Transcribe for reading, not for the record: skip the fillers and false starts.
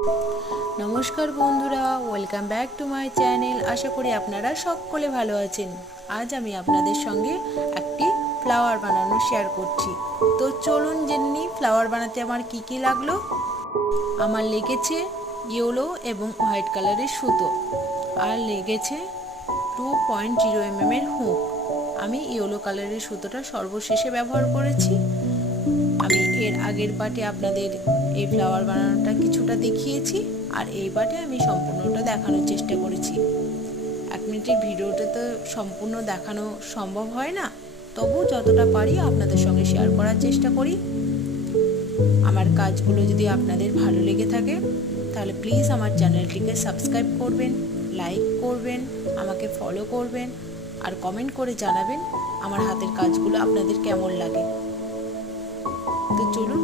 নমস্কার বন্ধুরা, welcome back to my channel. আশা করি আপনারা সকলে ভালো আছেন। আজ আমি আপনাদের সঙ্গে একটি ফ্লাওয়ার বানানো শেয়ার করছি। তো চলুন জেনে নিই ফ্লাওয়ার বানাতে আমার কি কি লাগলো। আমার লেগেছে ইয়েলো এবং হোয়াইট কালারের সুতো, আর লেগেছে 2.0 mm এর হুক। আমি ইয়েলো কালারের সুতোটা সর্বশেষে ব্যবহার করেছি। আমি এর আগের পার্টে আপনাদের এই ফ্লাওয়ার বানানোটা কিছুটা দেখিয়েছি, আর এই পার্টে আমি সম্পূর্ণটা দেখানোর চেষ্টা করেছি। 1 মিনিটের ভিডিওটা তো সম্পূর্ণ দেখানো সম্ভব হয় না, তবু যতটা পারি আপনাদের সঙ্গে শেয়ার করার চেষ্টা করি। আমার কাজগুলো যদি আপনাদের ভালো লেগে থাকে তাহলে প্লিজ আমার চ্যানেলটিকে সাবস্ক্রাইব করবেন, লাইক করবেন, আমাকে ফলো করবেন, আর কমেন্ট করে জানাবেন আমার হাতের কাজগুলো আপনাদের কেমন লাগে। তো চলুন